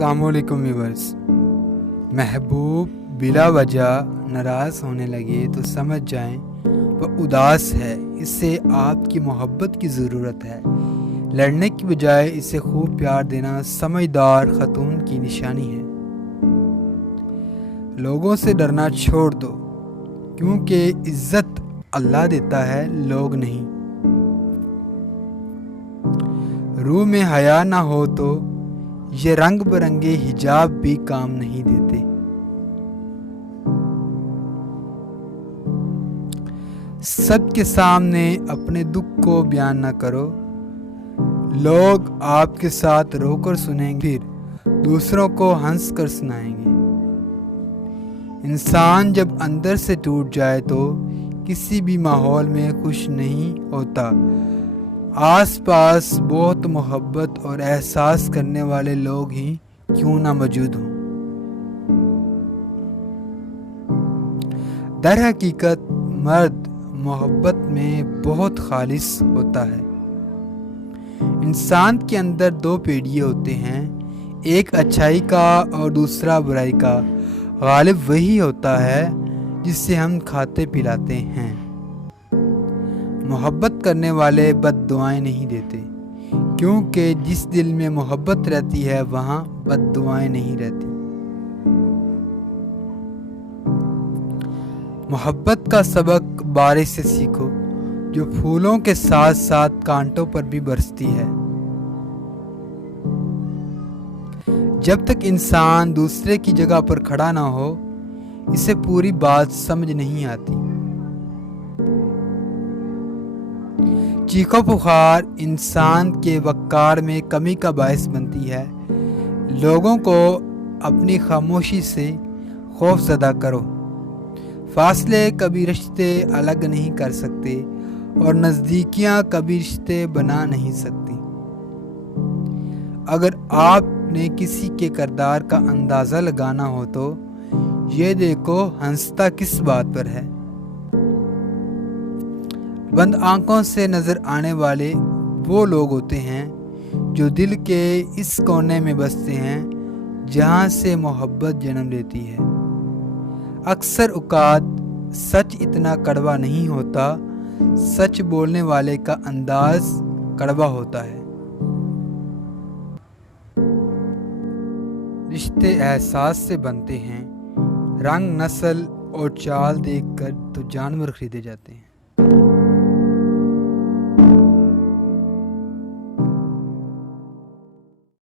अस्सलाम वालेकुम व्यूअर्स। महबूब बिला वजह नाराज़ होने लगे तो समझ जाएं वह उदास है, इससे आपकी मोहब्बत की ज़रूरत है। लड़ने की बजाय इसे खूब प्यार देना समझदार ख़तून की निशानी है। लोगों से डरना छोड़ दो, क्योंकि इज़्ज़त अल्लाह देता है, लोग नहीं। रूह में हया ना हो तो ये रंग बिरंगे हिजाब भी काम नहीं देते। सबके सामने अपने दुख को बयान ना करो, लोग आपके साथ रोकर सुनेंगे, फिर दूसरों को हंस कर सुनाएंगे। इंसान जब अंदर से टूट जाए तो किसी भी माहौल में खुश नहीं होता। आस पास बहुत मोहब्बत और एहसास करने वाले लोग ही क्यों ना मौजूद हों। दर हकीकत मर्द मोहब्बत में बहुत खालिस होता है। इंसान के अंदर दो पेड़िए होते हैं, एक अच्छाई का और दूसरा बुराई का। गालिब वही होता है जिससे हम खाते पिलाते हैं। मोहब्बत करने वाले बद्दुआएं नहीं देते, क्योंकि जिस दिल में मोहब्बत रहती है वहाँ बद्दुआएं नहीं रहती। मोहब्बत का सबक बारिश से सीखो, जो फूलों के साथ साथ कांटों पर भी बरसती है। जब तक इंसान दूसरे की जगह पर खड़ा ना हो, इसे पूरी बात समझ नहीं आती। चीखो पुकार इंसान के वक़ार में कमी का बायस बनती है। लोगों को अपनी खामोशी से खौफज़दा करो। फासले कभी रिश्ते अलग नहीं कर सकते और नज़दीकियां कभी रिश्ते बना नहीं सकती। अगर आपने किसी के किरदार का अंदाज़ा लगाना हो तो ये देखो हंसता किस बात पर है। बंद आंखों से नज़र आने वाले वो लोग होते हैं जो दिल के इस कोने में बसते हैं जहाँ से मोहब्बत जन्म लेती है। अक्सर औकात सच इतना कड़वा नहीं होता, सच बोलने वाले का अंदाज कड़वा होता है। रिश्ते एहसास से बनते हैं, रंग नस्ल और चाल देखकर तो जानवर खरीदे जाते हैं।